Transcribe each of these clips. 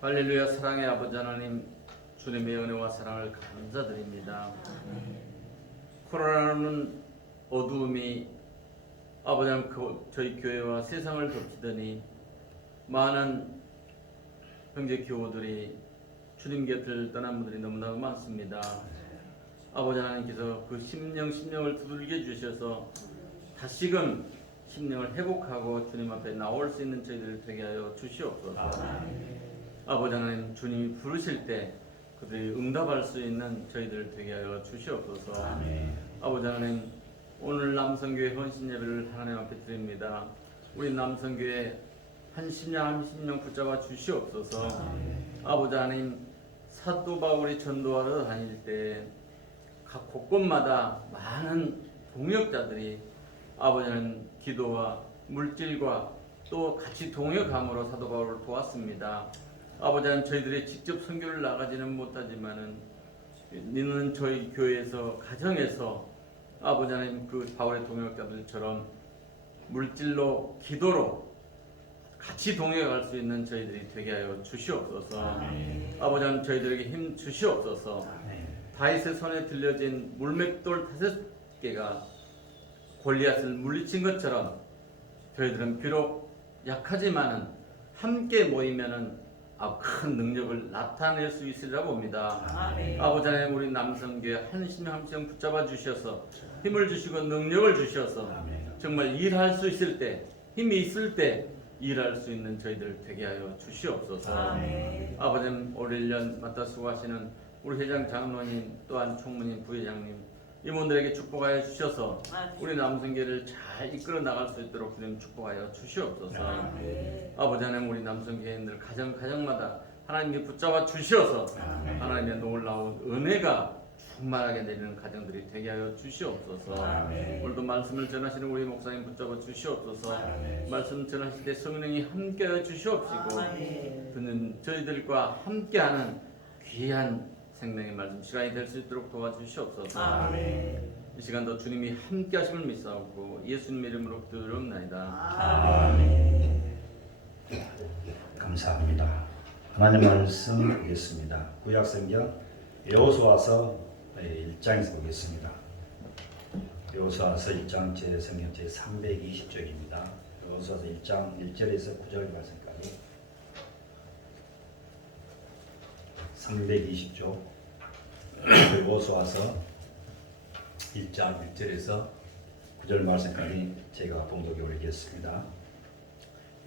할렐루야. 사랑의 아버지 하나님, 주님의 은혜와 사랑을 감사드립니다. 코로나는 어두움이 아버지 하나님 저희 교회와 세상을 덮치더니 많은 형제 교우들이 주님 곁을 떠난 분들이 너무나 많습니다. 아버지 하나님께서 그 심령을 두들겨 주셔서 다시금 심령을 회복하고 주님 앞에 나올 수 있는 저희들 되게 하여 주시옵소서. 아버지 하나님, 주님이 부르실 때 그들이 응답할 수 있는 저희들 되게 하여 주시옵소서. 아버지 하나님, 오늘 남성교회 헌신 예배를 하나님 앞에 드립니다. 우리 남성교회 한 심령 붙잡아 주시옵소서. 아버지 하나님, 사도 바울이 전도하러 다닐 때 각 곳곳마다 많은 동역자들이 아버지 하나님 기도와 물질과 또 같이 동역함으로 사도 바울을 도왔습니다. 아버지 하나님, 저희들이 직접 선교를 나가지는 못하지만은 있는 저희 교회에서 가정에서 아버지 하나님 그 바울의 동역자들처럼 물질로 기도로 같이 동역할 수 있는 저희들이 되게 하여 주시옵소서. 아버지 하나님, 저희들에게 힘 주시옵소서. 다윗의 손에 들려진 물맷돌 5개가 골리앗을 물리친 것처럼 저희들은 비록 약하지만은 함께 모이면은 큰 능력을 나타낼 수 있으리라 봅니다. 아버지 하나님, 우리 남성교회 한 심령 붙잡아 주셔서 힘을 주시고 능력을 주셔서 정말 일할 수 있을 때, 힘이 있을 때 일할 수 있는 저희들 되게 하여 주시옵소서. 아버지 하나님, 올 1년 맡아 수고하시는 우리 회장 장로님, 또한 총무님, 부회장님, 임원들에게 축복하여 주셔서 우리 남성교회를 잘 이끌어 나갈 수 있도록 주님 축복하여 주시옵소서. 아버지 하나님, 우리 남성교회인들 가정마다 하나님이 붙잡아 주셔서 하나님의 놀라운 은혜가 충만하게 내리는 가정들이 되게 하여 주시옵소서. 오늘도 말씀을 전하시는 우리 목사님 붙잡아 주시옵소서. 말씀 전하실 때 성령이 함께하여 주시옵시고 듣는 저희들과 함께하는 귀한 생명의 말씀 시간이 될 수 있도록 도와주시옵소서. 이 시간도 주님이 함께 하심을 믿사오고 예수님 이름으로 기도드리옵나이다. 감사합니다. 하나님 말씀 보겠습니다. 구약성경 여호수아서 1장에서 보겠습니다. 여호수아서 1장 성경 제 320쪽입니다. 여호수아서 1장 1절에서 9절 말씀까지 320쪽 여호수아서 1장 1절에서 9절 말씀까지 제가 봉독해 올리겠습니다.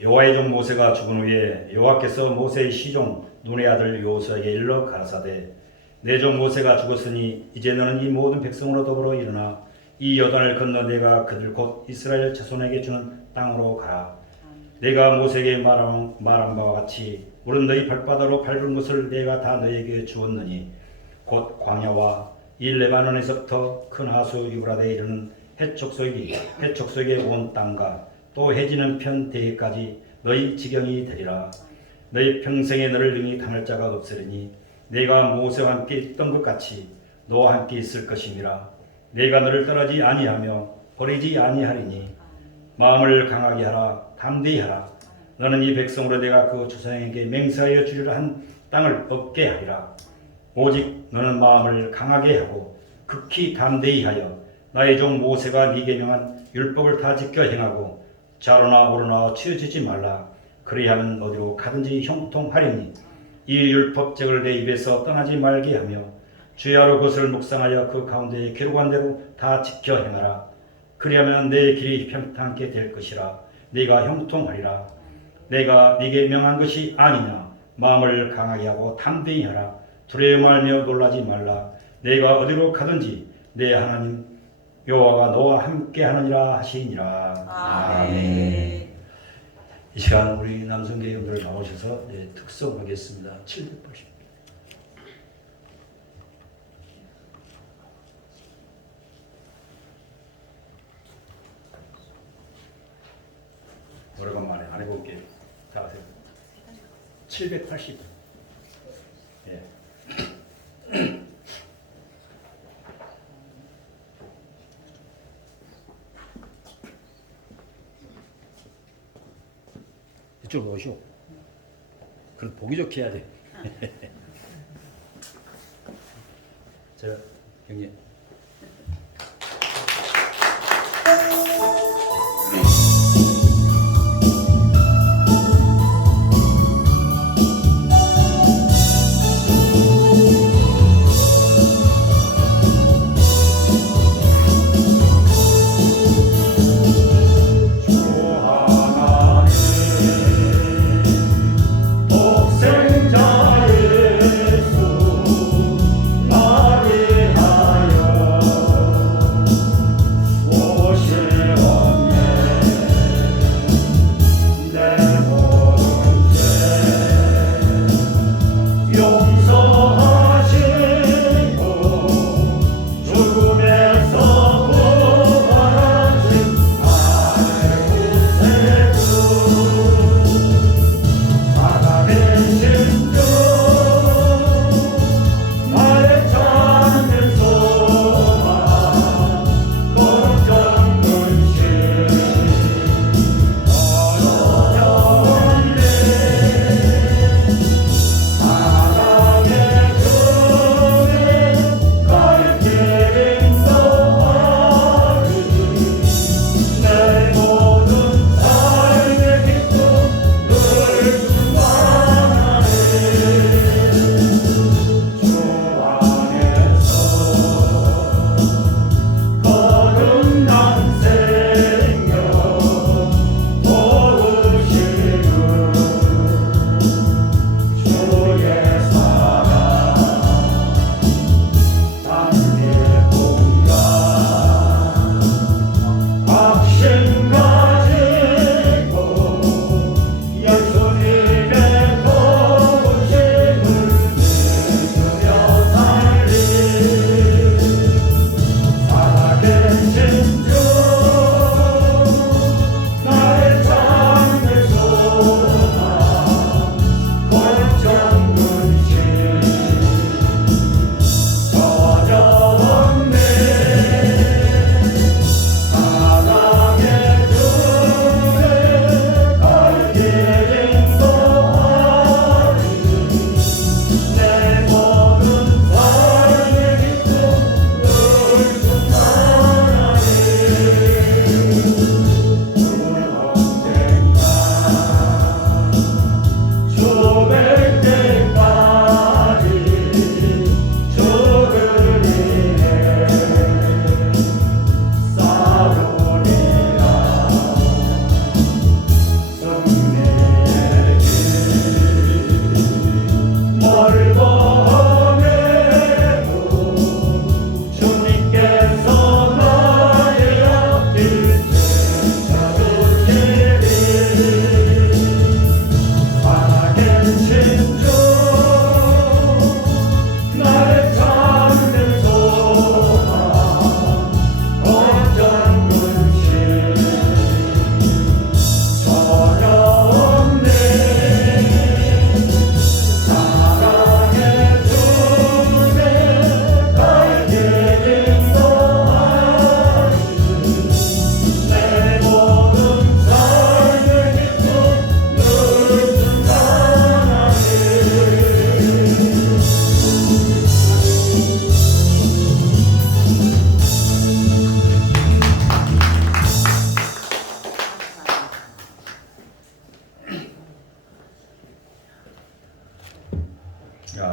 여호와의 종 모세가 죽은 후에 여호와께서 모세의 시종 눈의 아들 여호수아에게 일러 가라사대 내 종 모세가 죽었으니 이제 너는 이 모든 백성으로 더불어 일어나 이 요단을 건너 내가 그들 곧 이스라엘 자손에게 주는 땅으로 가라. 내가 모세에게 말한 바와 같이 물은 너희 발바닥으로 밟은 것을 내가 다 너희에게 주었느니 곧 광야와 이 레바논에서부터 큰 하수 유브라데에 이르는 해촉속에 온 땅과 또 해지는 편 대해까지 너희 지경이 되리라. 너희 평생에 너를 능히 당할 자가 없으리니 내가 모세와 함께 있던 것 같이 너와 함께 있을 것이니라. 내가 너를 떠나지 아니하며 버리지 아니하리니 마음을 강하게 하라. 담대히 하라. 너는 이 백성으로 내가 그 조상에게 맹세하여 주리라 한 땅을 얻게 하리라. 오직 너는 마음을 강하게 하고 극히 담대히 하여 나의 종 모세가 네게 명한 율법을 다 지켜 행하고 좌로나 우로나 치우치지 말라. 그리하면 어디로 가든지 형통하리니 이 율법책을 내 입에서 떠나지 말게 하며 주야로 그것을 묵상하여 그 가운데에 기록한 대로 다 지켜 행하라. 그리하면 내 길이 평탄케 될 것이라. 네가 형통하리라. 내가 네게 명한 것이 아니냐. 마음을 강하게 하고 담대히 하라. 두려워 말며 놀라지 말라. 내가 어디로 가든지 내 하나님 여호와가 너와 함께 하느니라 하시니라. 아멘. 이 시간 우리 남성교회 형들 나오셔서 특성하겠습니다. 780. 오래간만에 안 해볼게요. 자, 780. 예. 이쪽으로 오시오. 그래도 보기 좋게 해야 돼. 자, 형님.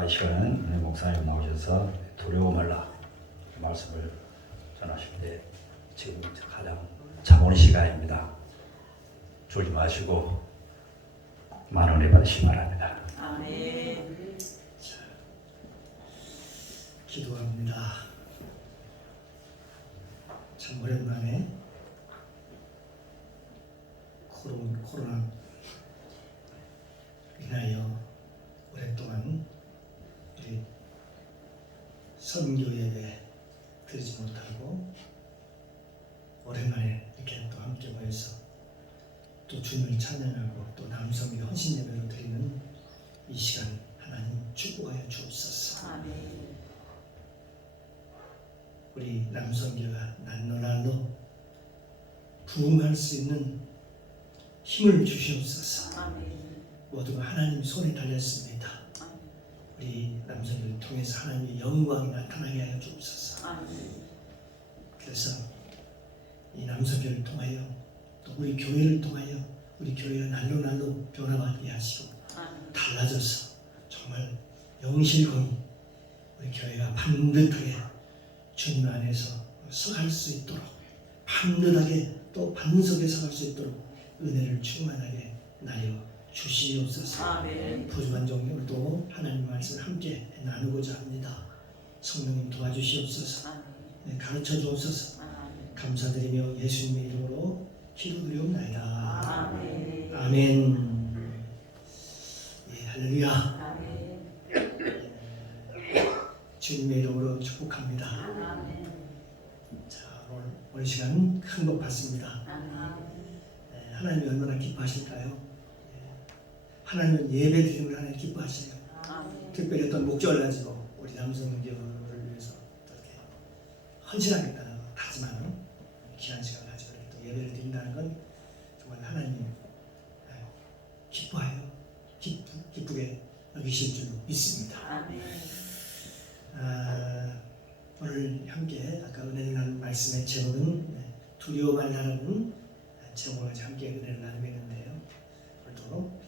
이 시간은 목사님 나오셔서 두려워 말라 말씀을 전하실 때 지금 가장 참 오는 시간입니다. 졸지 마시고 많은 은혜 받으시기 바랍니다. 아멘. 기도합니다. 참 오랜만에 코로나 인하여 오랫동안 우리 선교 예배 드리지 못하고 오랜만에 이렇게 또 함께 모여서 또 주님을 찬양하고 또 남성의 헌신 예배로 드리는 이 시간 하나님 축복하여 주옵소서. 아멘. 우리 남성교가 날로 부흥할 수 있는 힘을 주시옵소서. 아멘. 모두가 하나님 손에 달렸습니다. 우리 남성들을 통해서 하나님의 영광이 나타나게 하여 주옵소서. 그래서 이 남성교를 통하여 또 우리 교회를 통하여 우리 교회가 날로 날로 변화받게 하시고 달라져서 정말 영실공히 우리 교회가 반듯하게 주님 안에서 서갈 수 있도록 반듯하게 또 반석에 서갈 수 있도록 은혜를 충만하게 나여 주시옵소서. 아멘. 부족한 종류도 하나님 말씀을 함께 나누고자 합니다. 성령님 도와주시옵소서. 네, 가르쳐 주옵소서. 감사드리며 예수님의 이름으로 기도드리옵나이다. 아멘. 아멘. 예, 할렐루야. 아멘. 주님의 이름으로 축복합니다. 아멘. 자, 오늘 시간 큰 복 받습니다. 아멘. 하나님이 얼마나 기뻐하실까요? 하나님은 예배 드리는 걸 하나님 기뻐하세요. 아멘. 특별히 어떤 목적을 가지고 우리 남성교를 위해서 이렇게 헌신하겠다는 다짐하는 귀한 시간을 가지고 또 예배를 드린다는 건 정말 하나님이 기뻐해요. 기쁘게 여기실 줄 믿습니다. 아멘. 오늘 함께 아까 은혜를 나눈 말씀의 제목은 두려워 말라는 제목을 함께 은혜를 나누겠는데요. 오늘도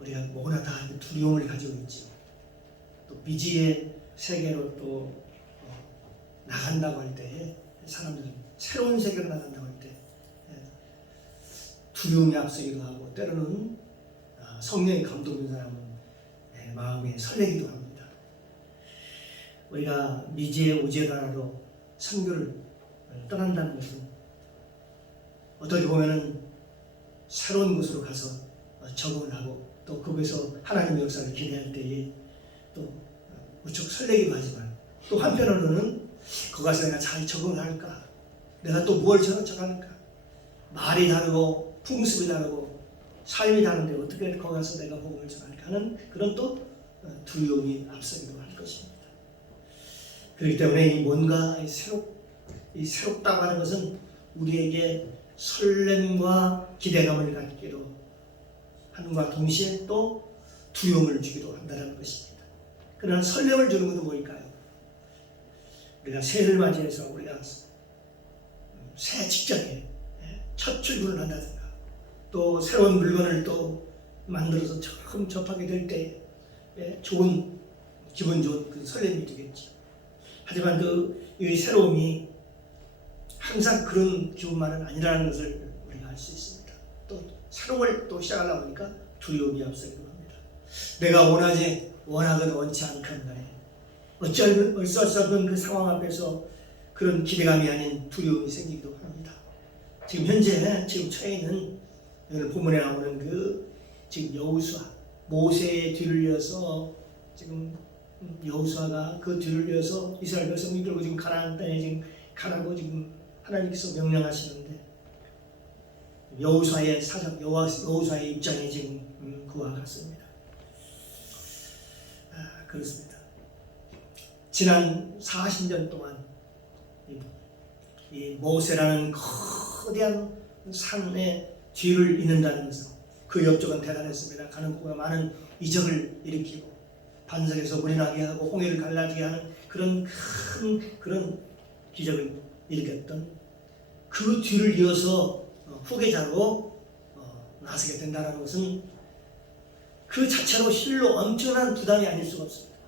우리가 뭐나 다 두려움을 가지고 있죠. 또 미지의 세계로 또 나간다고 할 때에 사람들은 새로운 세계로 나간다고 할 때 두려움이 앞서기도 하고 때로는 성령의 감동된 사람은 마음이 설레기도 합니다. 우리가 미지의 우제나라로 선교를 떠난다는 것은 어떻게 보면은 새로운 곳으로 가서 적응을 하고 또 거기서 하나님의 역사를 기대할 때에 또 무척 설레기도 하지만 또 한편으로는 거기 가서 내가 잘 적응을 할까? 내가 또 뭘 적응할까? 말이 다르고 풍습이 다르고 삶이 다른데 어떻게 거기 가서 내가 복음을 전할까 하는 그런 또 두려움이 앞서기도 할 것입니다. 그렇기 때문에 이 뭔가 새롭다고 하는 것은 우리에게 설렘과 기대감을 갖기도 하는과 동시에 또 두려움을 주기도 한다는 것입니다. 그러나 설렘을 주는 것은 뭘까요? 우리가 새해를 맞이해서 우리가 새 직장에 첫 출근을 한다든가 또 새로운 물건을 또 만들어서 처음 접하게 될 때 좋은 기분 좋은 그 설렘이 되겠죠. 하지만 이 새로움이 항상 그런 기분만은 아니라는 것을 우리가 알 수 있습니다. 또 새로움을 또 시작하려고 하니까 두려움이 앞서기도 합니다. 내가 원하건 원치 않건 간에 어쩔 수 없는 그 상황 앞에서 그런 기대감이 아닌 두려움이 생기기도 합니다. 지금 현재 지금 처해있는 오늘 본문에 나오는 지금 여호수아 모세의 뒤를 이어서 지금 여호수아가 그 뒤를 이어서 이스라엘 백성을 이끌고 지금 가나안 땅에 지금 가라고 지금 하나님께서 명령하시는데 여호수아의 사정, 여호수아의 입장이 지금 그와 같습니다. 그렇습니다. 지난 40년 동안 이 모세라는 거대한 산의 뒤를 잇는다는 것은 그 역적은 대단했습니다. 가는 곳에 많은 이적을 일으키고 반석에서 물이 나게 하고 홍해를 갈라지게 하는 그런 기적을 일으켰던 그 뒤를 이어서 후계자로 나서게 된다는 것은 그 자체로 실로 엄청난 부담이 아닐 수가 없습니다.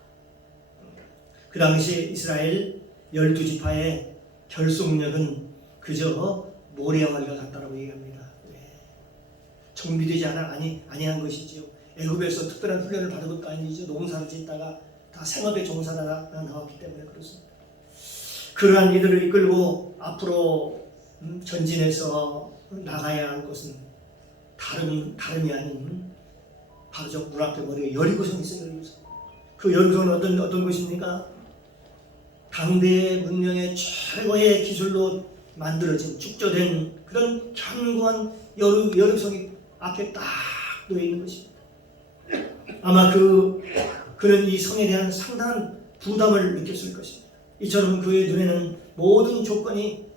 그 당시에 이스라엘 12지파의 결속력은 그저 모래와리가 같다라고 얘기합니다. 정비되지 아니한 것이지요. 애굽에서 특별한 훈련을 받은 것도 아니죠. 농사를 짓다가 다 생업에 종사하다가 나왔기 때문에 그렇습니다. 그러한 이들을 이끌고 앞으로 전진해서 나가야 할 것은 다름이 아닌 바로 저 문 앞에 머리에 여리고성이 있어요. 여리고성. 그 여리고성은 어떤 것입니까? 당대의 문명의 최고의 기술로 만들어진 축조된 그런 견고한 여리고성이 앞에 딱 놓여 있는 것입니다. 아마 그는 이 성에 대한 상당한 부담을 느꼈을 것입니다. 이처럼 그의 눈에는 모든 조건이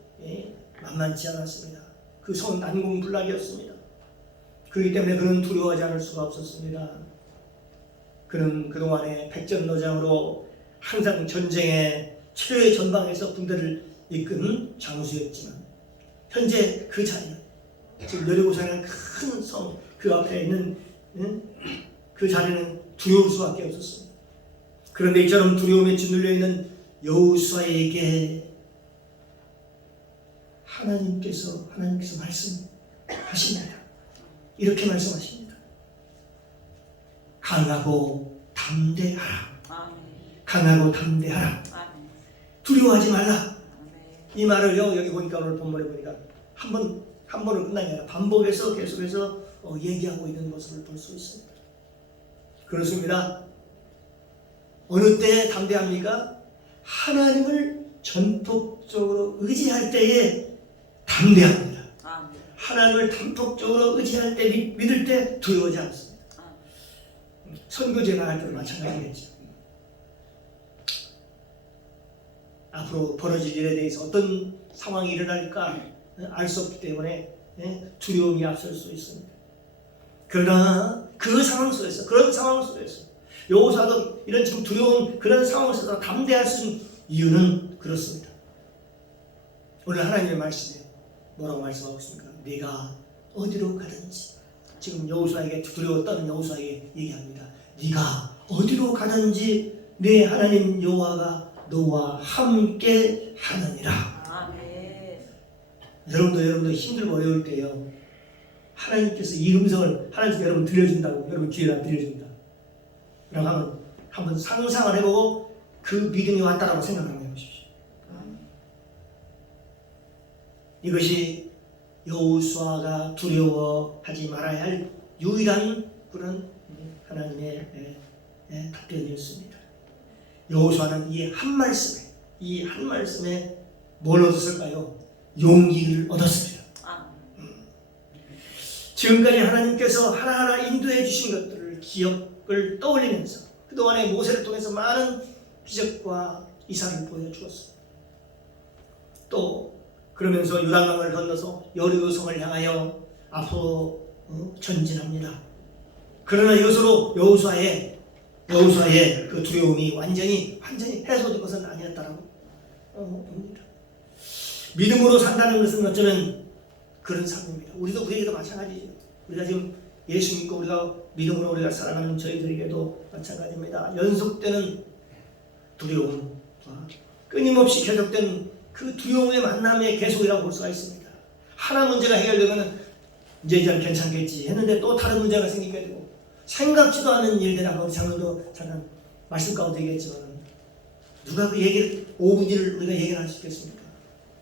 만만치 않았습니다. 그 성은 난공불락이었습니다. 그렇기 때문에 그는 두려워하지 않을 수가 없었습니다. 그는 그동안에 백전노장으로 항상 전쟁의 최전방에서 군대를 이끈 장수였지만 현재 그 자리는 지금 여리고성이라는 큰 성 그 앞에 있는 그 자리는 두려울 수밖에 없었습니다. 그런데 이처럼 두려움에 짓눌려 있는 여호수아에게 하나님께서 말씀하십니다. 이렇게 말씀하십니다. 강하고 담대하라. 아멘. 강하고 담대하라. 아멘. 두려워하지 말라. 아멘. 이 말을요, 여기 보니까 오늘 본문에 보니까 한 번으로 끝나는 게 아니라 반복해서 계속해서 얘기하고 있는 모습을 볼 수 있습니다. 그렇습니다. 어느 때 담대합니까? 하나님을 전폭적으로 의지할 때에 담대합니다. 아멘. 하나님을 단독적으로 의지할 때, 믿을 때 두려워하지 않습니다. 선교제가 할 때도 마찬가지겠죠. 앞으로 벌어질 일에 대해서 어떤 상황이 일어날까 알 수 없기 때문에 두려움이 앞설 수 있습니다. 그러나 그 상황 속에서, 그런 상황 속에서 여호수아도 이런 지금 두려운 그런 상황 속에서 담대할 수 있는 이유는 그렇습니다. 오늘 하나님의 말씀에 뭐라고 말씀하고 있습니까? 네가 어디로 가든지, 지금 여호수아에게 두려워 떠는 여호수아에게 얘기합니다. 네가 어디로 가든지 내 하나님 여호와가 너와 함께 하느니라. 아멘. 여러분도 힘들고 어려울 때요, 하나님께서 이 음성을 하나님께서 여러분 들려준다고, 여러분 귀에다 들려준다 라고 하면 한번 상상을 해보고 그 믿음이 왔다라고 생각을 한번 해보십시오. 이것이 여호수아가 두려워하지 말아야 할 유일한 그런 하나님의 답변이었습니다. 여호수아는 이 한 말씀에 뭘 얻었을까요? 용기를 얻었습니다. 지금까지 하나님께서 하나하나 인도해 주신 것들을 기억을 떠올리면서 그동안에 모세를 통해서 많은 기적과 이사를 보여주었습니다. 또 그러면서 요단강을 건너서 여리고성을 향하여 앞으로 전진합니다. 그러나 이것으로 여호수아의 그 두려움이 완전히 해소된 것은 아니었다라고 봅니다. 믿음으로 산다는 것은 어쩌면 그런 삶입니다. 우리도 그에게도 마찬가지죠. 우리가 지금 예수 믿고 우리가 믿음으로 우리가 살아가는 저희들에게도 마찬가지입니다. 연속되는 두려움, 끊임없이 계속되는 그 두려움의 만남의 계속이라고 볼 수가 있습니다. 하나 문제가 해결되면 이제 괜찮겠지 했는데 또 다른 문제가 생기게 되고, 생각지도 않은 일들, 아까 우리 장로도 잠깐 말씀 가운데 얘기했지만 누가 그 얘기를 5분지를 우리가 얘기할 수 있겠습니까?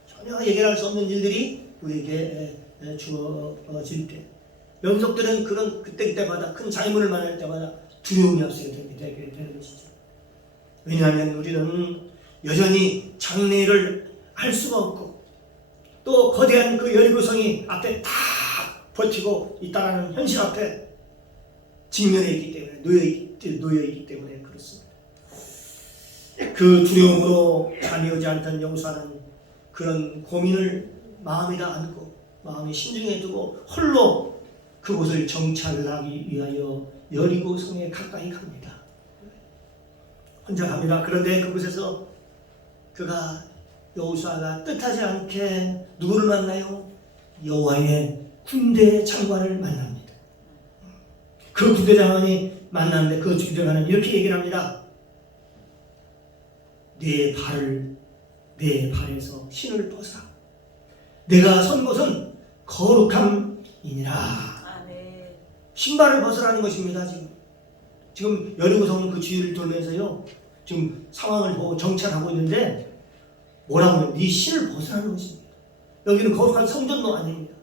전혀 해결할 수 없는 일들이 우리에게 주어질 때, 연속되는 그런 그때마다 큰 장애물을 만날 때마다 두려움이 앞서게 되는 것이죠. 왜냐하면 우리는 여전히 장래를 알 수가 없고 또 거대한 그 여리고성이 앞에 다 버티고 있다는 현실 앞에 직면해 있기 때문에, 놓여 있기 때문에 그렇습니다. 그 두려움으로 잠이 오지 않던 여호수아는 그런 고민을 마음에다 안고 마음에 신중해 두고 홀로 그곳을 정찰하기 위하여 여리고성에 가까이 갑니다. 혼자 갑니다. 그런데 그곳에서 여호수아가 뜻하지 않게 누구를 만나요? 여호와의 군대 장관을 만납니다. 그 군대 장관이 만났는데 그 군대 장관은 이렇게 얘기를 합니다. 내 발에서 신을 벗어라. 내가 선 곳은 거룩함이니라. 아멘. 신발을 벗으라는 것입니다. 지금 여리고성은 그 주위를 돌면서요, 지금 상황을 보고 정찰하고 있는데 뭐라고 하면 네 신을 벗으라는 것입니다. 여기는 거룩한 성전도 아닙니다.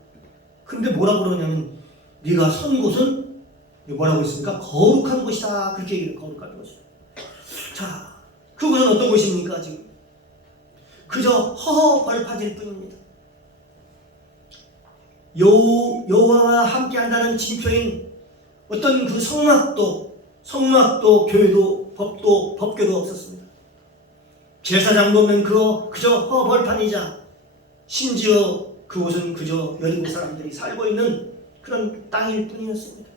그런데 뭐라고 그러냐면 네가 선 곳은 뭐라고 했습니까? 거룩한 곳이다. 그렇게 얘기해요. 거룩한 곳이다. 자, 그곳은 어떤 곳입니까? 지금 그저 허허 벌판일 뿐입니다. 여호와와 함께한다는 징표인 어떤 그 성막도 교회도 법궤도 없었습니다. 제사장도 없는 그저 허벌판이자 심지어 그곳은 그저 여리고 사람들이 살고 있는 그런 땅일 뿐이었습니다.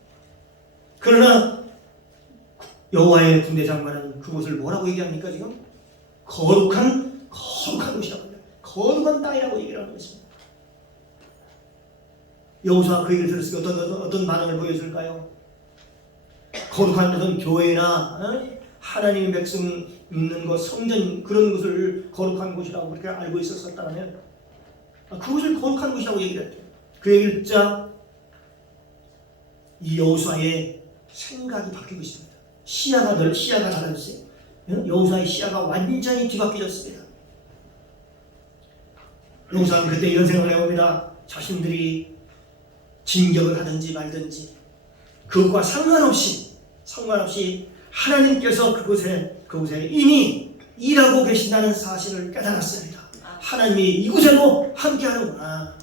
그러나 여호와의 군대 장관은 그곳을 뭐라고 얘기합니까 지금? 거룩한 곳이라고 합니다. 거룩한 땅이라고 얘기를 하는 것입니다. 여호수아가 그 얘기를 들었을 때 어떤 반응을 보여줄까요? 거룩한 것은 교회나 하나님의 백성 있는 곳, 성전 그런 곳을 거룩한 곳이라고 그렇게 알고 있었다면 그것을 거룩한 곳이라고 얘기를 했대요. 그 얘기를 듣자 이 여호수아의 생각이 바뀌고 있습니다. 시야가 달라졌어요. 여호수아의 시야가 완전히 뒤바뀌었습니다. 여호수아는 그때 이런 생각을 해봅니다. 자신들이 진격을 하든지 말든지 그것과 상관없이 하나님께서 그곳에 이미 일하고 계신다는 사실을 깨달았습니다. 하나님이 이곳에도 함께하는구나.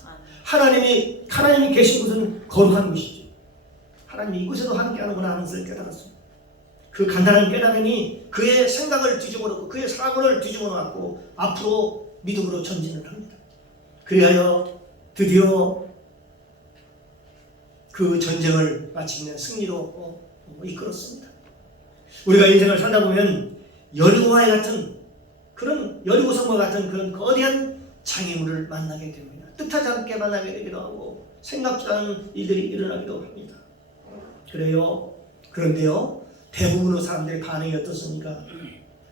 하나님이 계신 곳은 거룩한 곳이죠. 하나님이 이곳에도 함께하는구나 하는 것을 깨달았습니다. 그 간단한 깨달음이 그의 생각을 뒤집어놓고 그의 사고를 뒤집어놓고 앞으로 믿음으로 전진을 합니다. 그리하여 드디어 그 전쟁을 마치는 승리로 이끌었습니다. 우리가 인생을 살다 보면 여리고와 같은 그런 여리고 성과 같은 그런 거대한 장애물을 만나게 됩니다. 뜻하지 않게 만나게 되기도 하고 생각지 않은 일들이 일어나기도 합니다. 그런데요 대부분의 사람들의 반응이 어떻습니까?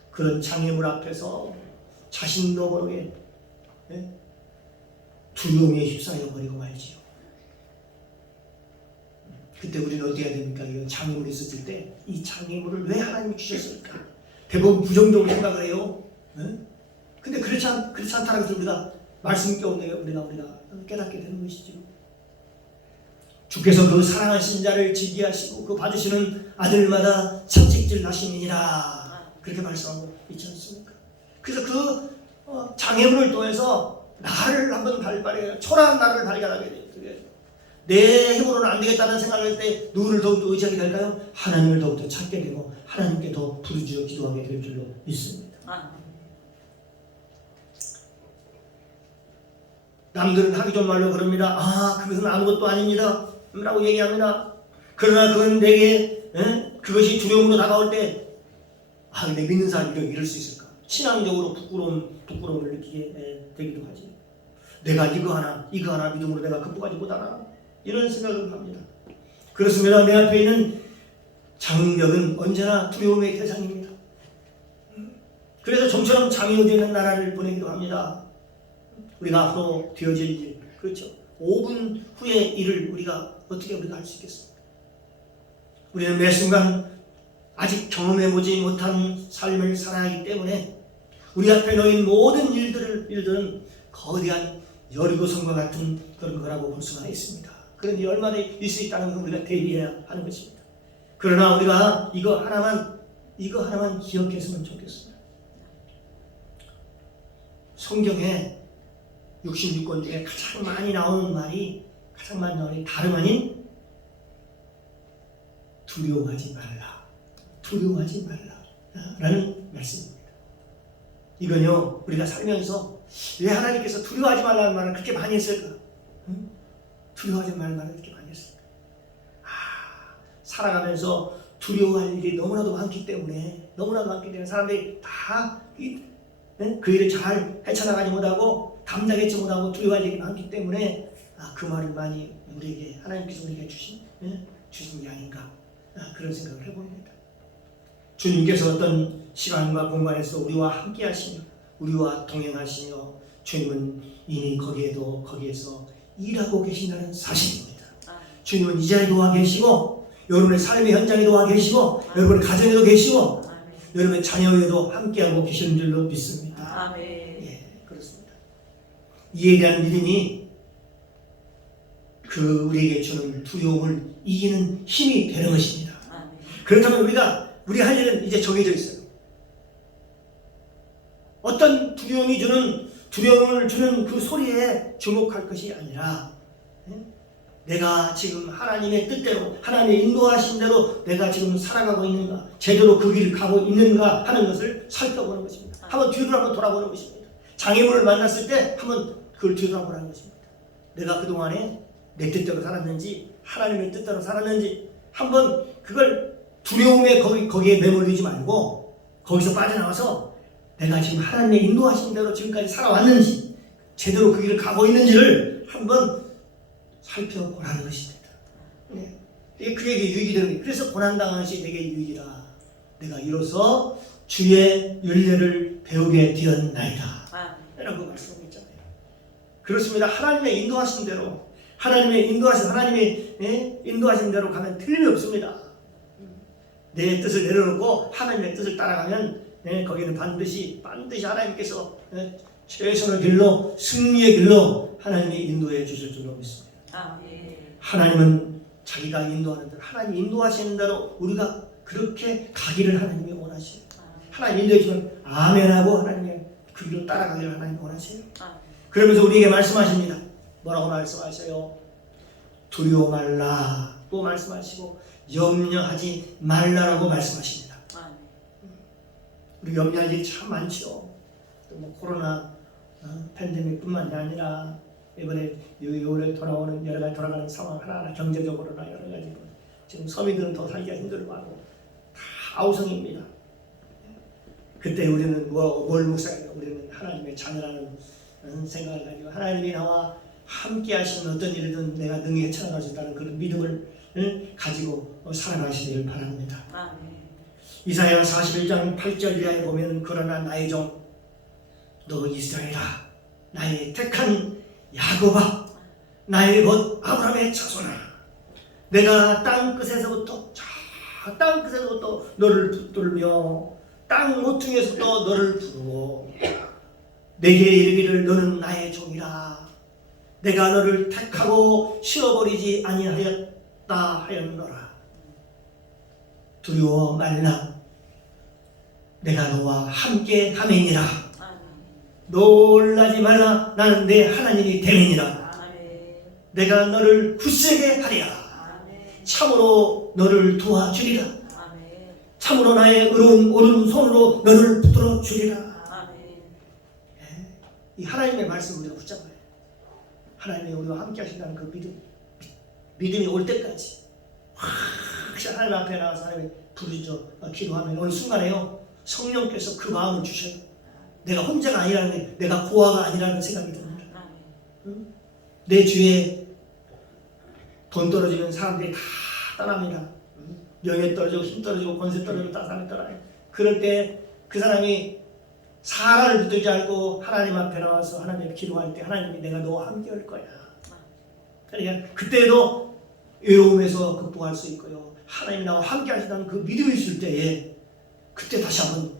그런 장애물 앞에서 자신도 모르게 두려움에 휩싸여 버리고 말지요. 그때 우리는 어떻게 해야 됩니까? 이런 장애물이 있었을 때 이 장애물을 왜 하나님이 주셨을까? 대부분 부정적으로 생각을 해요. 근데 그렇지 않다는 것을 우리가 말씀 가운데 우리가 깨닫게 되는 것이죠. 주께서 그 사랑하신 자를 지기하시고 그 받으시는 아들마다 채찍질 하심이니라 그렇게 말씀하고 있지 않습니까? 그래서 그 장애물을 통해서 나를 한번 발견해요. 초라한 나를 발견하게 돼요. 내 힘으로는 안 되겠다는 생각을 할 때 누구를 더욱더 의지하게 될까요? 하나님을 더욱더 찾게 되고 하나님께 더 부르짖어 기도하게 될 줄로 믿습니다. 남들은 하기 좋은 말로 그럽니다. 그것은 아무것도 아닙니다 라고 얘기합니다. 그러나 그건 내게 그것이 두려움으로 다가올 때 내 믿는 사람이 이럴 수 있을까? 신앙적으로 부끄러움을 느끼게 되기도 하지. 내가 이거 하나 믿음으로 내가 극복하지 못하나 이런 생각을 합니다. 그렇습니다. 내 앞에 있는 장벽은 언제나 두려움의 대상입니다. 그래서 좀처럼 잠이 오지 않는 나라를 보내기도 합니다. 우리가 앞으로 되어질 일, 그렇죠. 5분 후의 일을 우리가 할 수 있겠습니까? 우리는 매 순간 아직 경험해보지 못한 삶을 살아가기 때문에 우리 앞에 놓인 모든 일들은 거대한 여리고성과 같은 그런 거라고 볼 수가 있습니다. 그런 일이 얼마나 있을 수 있다는 걸 우리가 대비해야 하는 것입니다. 그러나 우리가 이거 하나만 기억했으면 좋겠습니다. 성경에 66권 중에 가장 많이 나오는 말이 다름 아닌 두려워하지 말라 라는 말씀입니다. 이건요 우리가 살면서 왜 하나님께서 두려워하지 말라는 말을 그렇게 많이 했을까? 두려워하지 말라는 말을 그렇게 많이 했을까? 살아가면서 두려워할 일이 너무나도 많기 때문에 사람들이 다 그 일을 잘 헤쳐나가지 못하고 담당하지 못하고 두려워할 일이 많기 때문에 그 말을 많이 우리에게 하나님께서 우리에게 주신 게 아닌가 그런 생각을 해봅니다. 주님께서 어떤 시간과 공간에서 우리와 함께 하시며 우리와 동행하시며 주님은 이미 거기에서 일하고 계신다는 사실입니다. 주님은 이 자리에도 와 계시고 여러분의 삶의 현장에도 와 계시고 여러분의 가정에도 계시고 여러분의 자녀에도 함께하고 계시는 줄로 믿습니다. 아멘. 예, 그렇습니다. 이에 대한 믿음이 우리에게 주는 두려움을 이기는 힘이 되는 것입니다. 아멘. 그렇다면 우리 할 일은 이제 정해져 있어요. 어떤 두려움을 주는 그 소리에 주목할 것이 아니라 내가 지금 하나님의 뜻대로 하나님의 인도하신 대로 내가 지금 살아가고 있는가 제대로 그 길을 가고 있는가 하는 것을 살펴보는 것입니다. 한번 뒤로 돌아보는 것입니다. 장애물을 만났을 때 한번 그걸 뒤돌아보라는 것입니다. 내가 그동안에 내 뜻대로 살았는지 하나님의 뜻대로 살았는지 한번 그걸 두려움에 거기에 매몰리지 말고 거기서 빠져나와서 내가 지금 하나님의 인도하신 대로 지금까지 살아왔는지 제대로 그 길을 가고 있는지를 한번 살펴보라는 것입니다. 네. 이게 그에게 유익이 되는 거예요. 그래서 고난당한 것이 내게 유익이라. 내가 이로써 주의 윤례를 배우게 되었나이다. 라고 말씀했잖아요. 그렇습니다. 하나님의 인도하신 대로 하나님의 인도하신 대로 가면 틀림이 없습니다. 내 뜻을 내려놓고 하나님의 뜻을 따라가면 거기는 반드시 하나님께서 최선의 길로 승리의 길로 하나님이 인도해 주실 줄로 믿습니다. 하나님은 자기가 인도하는 대로 하나님 인도하시는 대로 우리가 그렇게 가기를 하나님이 원하시요. 하나님 인도해 주면 아멘하고 하나님의 그 길로 따라가기를 하나님 원하세요. 그러면서 우리에게 말씀하십니다. 뭐라고 말씀하세요? 두려워 말라 또 말씀하시고 염려하지 말라라고 말씀하십니다. 우리 염려할 일이 참 많죠. 또 코로나 팬데믹뿐만이 아니라 이번에 요래 돌아오는 여러 가지 돌아가는 상황 하나하나 경제적으로나 여러 가지로 지금 서민들은 더 살기가 힘들고 다 아우성입니다. 그때 우리는 뭘 묵상해요? 우리는 하나님의 자녀라는 생각을 가지고 하나님이 나와 함께 하시는 어떤 일이든 내가 능히 헤쳐나갈 수 있다는 그런 믿음을 가지고 살아가시기를 바랍니다. 이사야 41장 8절 이하에 보면 그러나 나의 종 너 이스라엘아 나의 택한 야곱아 나의 것 아브라함의 자손아 내가 땅 끝에서부터 저 땅 끝에서부터 너를 붙들며 땅 모퉁이에서부터 너를 부르고 내게 이르기를 너는 나의 종이라 내가 너를 택하고 씌워버리지 아니하였다 하였노라. 두려워 말라 내가 너와 함께 함이니라. 놀라지 말라 나는 내 하나님이 됨이니라. 내가 너를 굳세게 하리라. 참으로 너를 도와주리라. 참으로 나의 오른손으로 너를 붙들어 주리라. 이 하나님의 말씀을 우리가 붙잡아야 해요. 하나님이 우리와 함께 하신다는 그 믿음이 올 때까지 확실히 하나님 앞에 나가서 하나님의 부르짖어 기도하면 어느 순간에요 성령께서 그 마음을 주셔요. 내가 혼자가 아니라는 게 내가 고아가 아니라는 생각이 듭니다. 내 주위에 돈 떨어지면 사람들이 다 떠납니다. 명예 떨어지고 힘 떨어지고 권세 떨어지고 다 사람이 떠나요. 그럴 때 그 사람이 사람을 붙들지 않고 하나님 앞에 나와서 하나님 기도할 때 하나님이 내가 너와 함께 할 거야. 그러니까 그때도 외로움에서 극복할 수 있고요. 하나님이 나와 함께 하신다는 그 믿음이 있을 때에 그때 다시 한번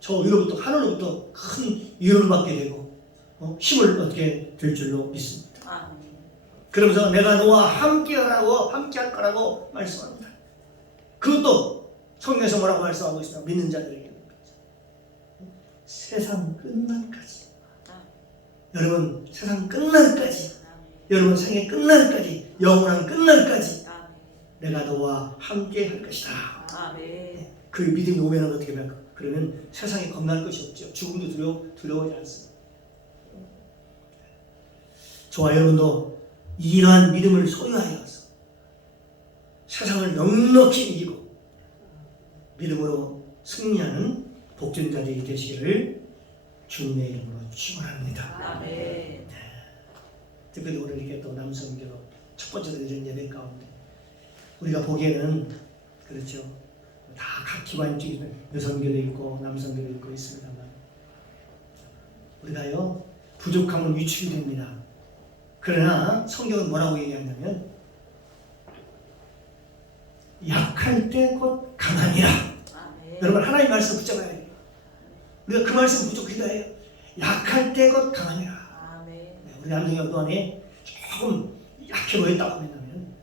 저 위로부터 하늘로부터 큰 위로를 받게 되고 힘을 얻게 될 줄로 믿습니다. 그러면서 내가 너와 함께 할 거라고 말씀합니다. 그것도 성경에서 뭐라고 말씀하고 있습니다. 믿는 자들에게 세상 끝날까지 여러분 세상 끝날까지 여러분 생애 끝날까지 영원한 끝날까지 내가 너와 함께 할 것이다. 그 믿음이 오면 어떻게 할까? 그러면 세상에 겁날 것이 없죠. 죽음도 두려워하지 않습니다. 저와 여러분도 이러한 믿음을 소유하여서 세상을 넉넉히 이기고 믿음으로 승리하는 복된 자들이 되시기를 주님의 이름으로 축원합니다. 특별히 오늘 이렇게 또 남성교로 첫 번째로 드린 예배 가운데 우리가 보기에는 그렇죠. 다 각 기관끼리 여성교도 있고 남성교도 있고 있습니다만 우리가요 부족함은 위축이 됩니다. 그러나 성경은 뭐라고 얘기하냐면 약할 때 곧 강하니라. 여러분 하나님 말씀 붙잡아야 돼요. 우리가 그 말씀 부족해야 해요. 약할 때 곧 강하니라. 우리 남성이 그동안에 조금 약해 보였다고 한다면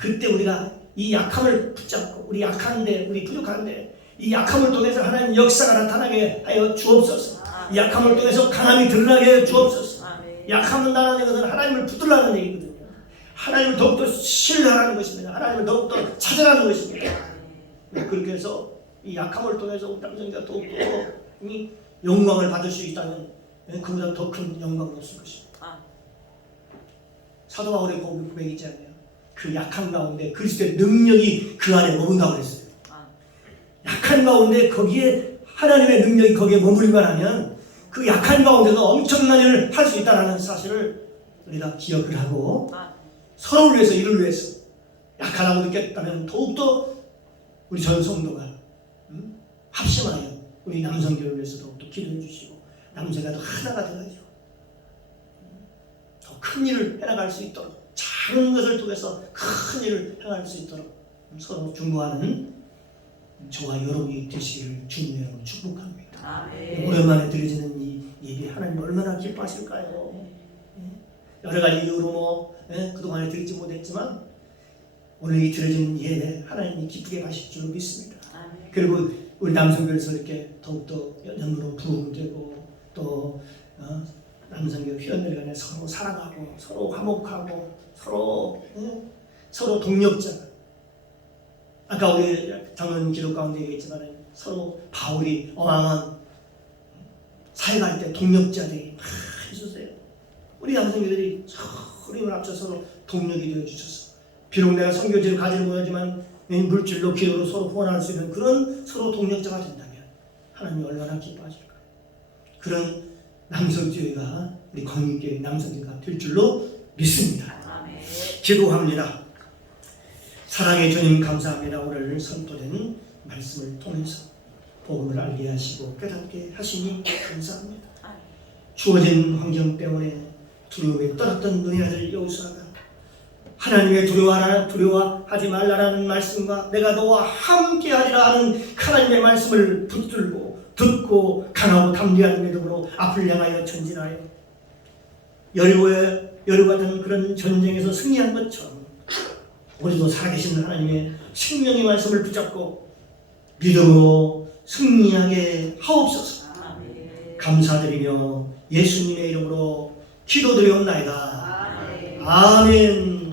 그때 우리가 이 약함을 붙잡고 우리 약한데 우리 부족한데 이 약함을 통해서 하나님 역사가 나타나게 하여 주옵소서. 이 약함을 통해서 강함이 드러나게 하여 주옵소서. 약함을 나라는 것은 하나님을 붙들라는 얘기거든요. 하나님을 더욱더 신뢰하라는 것입니다. 하나님을 더욱더 찾아가는 것입니다. 그렇게 해서 이 약함을 통해서 우리 남성이가 더욱더 이 영광을 받을 수 있다면 그보다 더 큰 영광은 없을 것입니다. 사도 바울의 고백이 있지 않냐. 그 약한 가운데 그리스도의 능력이 그 안에 머문다고 그랬어요. 약한 가운데 거기에 하나님의 능력이 거기에 머무르기만 하면 그 약한 가운데서 엄청난 일을 할 수 있다는 사실을 우리가 기억을 하고 서로를 위해서 이를 위해서 약하다고 느꼈다면 더욱더 우리 전 성도가 합심하여 우리 남성교를 위해서 더욱더 기도해 주시고 남자가 더 하나가 되어가지고 더 큰 일을 해나갈 수 있도록 작은 것을 통해서 큰 일을 행할 수 있도록 서로 중보하는 저와 여러분이 되시기를 주님의 이름으로 축복합니다. 아멘. 오랜만에 드려지는 이 예배 하나님 얼마나 기뻐하실까요? 여러 가지 이유로 그동안에 드리지 못했지만 오늘 이 드려지는 예배 하나님이 기쁘게 하실 줄 믿습니다. 아멘. 그리고 우리 남성교에서 이렇게 더욱더 연으로 부흥되고 또 남성교 회원들 간에 서로 사랑하고 서로 화목하고 서로 동력자. 아까 우리 장로님 기도 가운데 얘기했지만 서로 바울이 어망한 사역할 때 동력자들이 막 있었어요. 우리 남성교들이 서로 힘을 합쳐 서로 동력이 되어 주셔서 비록 내가 선교지를 가지를 못하지만 물질로 기도로 서로 후원할 수 있는 그런 서로 동력자가 된다면 하나님이 얼마나 기뻐하실까요? 그런 남성교회가 우리 광림교회 남성교회가 될 줄로 믿습니다. 아멘. 기도합니다. 사랑의 주님 감사합니다. 오늘 선포된 말씀을 통해서 복음을 알게 하시고 깨닫게 하시니 감사합니다. 아멘. 주어진 환경 때문에 두려움에 떨었던 너희 아들 여호수아가 하나님의 두려워하지 말라라는 말씀과 내가 너와 함께하리라 하는 하나님의 말씀을 붙들고 듣고 강하고 담대한 믿음으로 앞을 향하여 전진하여 여리고와 그런 전쟁에서 승리한 것처럼 우리도 살아계신 하나님의 생명의 말씀을 붙잡고 믿음으로 승리하게 하옵소서. 아멘. 감사드리며 예수님의 이름으로 기도드리옵나이다. 아멘. 아멘.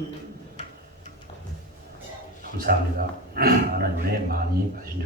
감사합니다. 하나님의 많이 받으신 줄